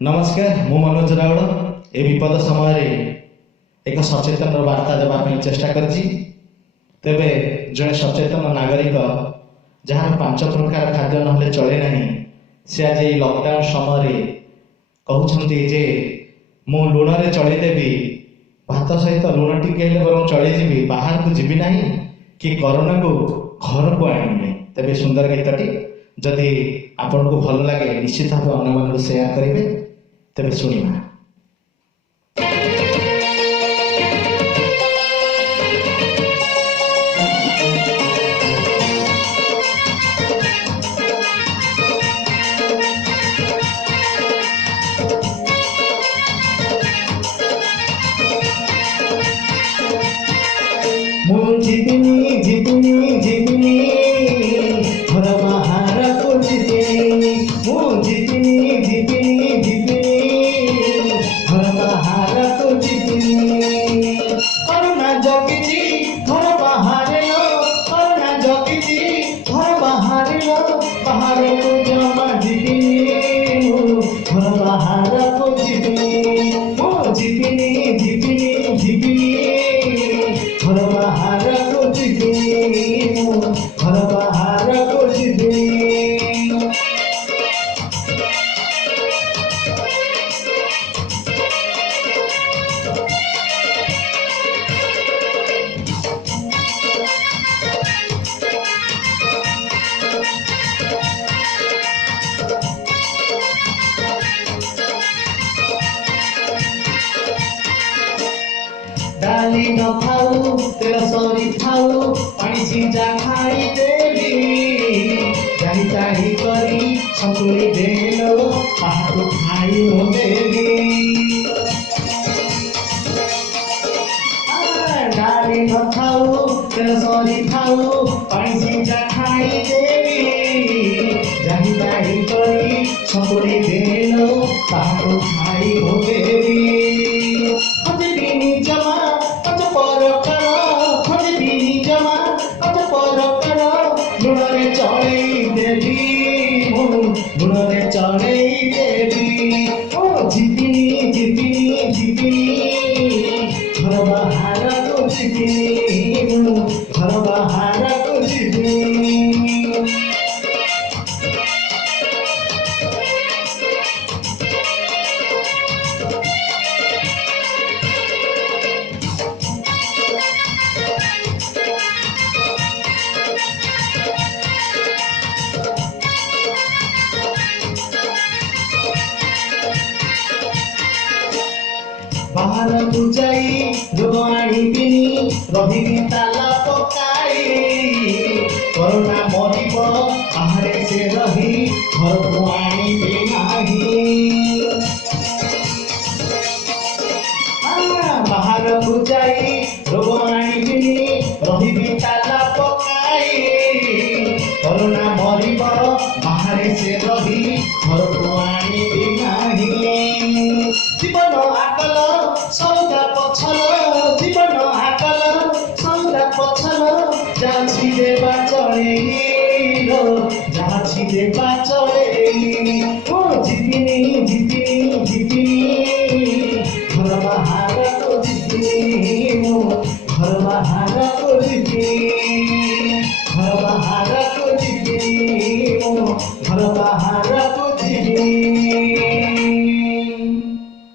नमस्कार मु मनोज राउड़ ए विपद समय एक सचेतन वार्ता देवाई चेष्टा करछि। तेबे जड़े सचेतन नागरिक जहाँ 5 प्रकार खाद्य नहले चले नहीं से आज लॉकडाउन समय कहते जे मु लुण रे चलदेवी भात सहित लुण टिके बर चलीजी बाहर को जीवी ना कि कोरोना को घर को आने। तेबे सुंदर गीतटी जदि आपन को भल लगे निश्चित भाव अन्य मन शेयर करेंगे। तेबे शुणा जीवनी जीवनी जीवनी घर बाहर को जीवनी मो जीवनी जीवनी जीवनी घर बाहर को जीवनी करुणा जगिची घर बाहर करुणा जगिची घर बाहर बाहर को जमा जीवनी घर बाहर को जीवनी मो जीवनी जीवनी जीवनी घर बाहर को जीवनी घर बाहर को जीवनी। डाली न खाऊ तेल सरी खाऊ पानी सिंचा खाई देवी चाही चाही करी सतुरी देलो ताहाको खाई हो देवी। डाली न खाऊ तेल सरी खाऊ पानी सिंचा खाई देवी चाही चाही करी सतुरी देलो ताहाको खाई हो देवी। गुणरे चढ़ई देवी गुणरे चढ़ई देवी ओ जीवनी जीवनी जीवनी घर बाहर को जीवनी घर बाहर को जीवनी। बाहर को जाई लोग आनी पिनी रही ताला पकाई कोरोना मरिब बाहर से रही घर को आनी नाही। बाहर को जाई लोग आनी पिनी रही ताला पकाई कोरोना मरिब बाहर से रही घर को आनी नाही। जीवन आकल सौदा पछल जीवन आकल सौदा पछल जाछि देवा चढ़ेलो जाछि देवा चढ़ेली ओ जीवनी जीवनी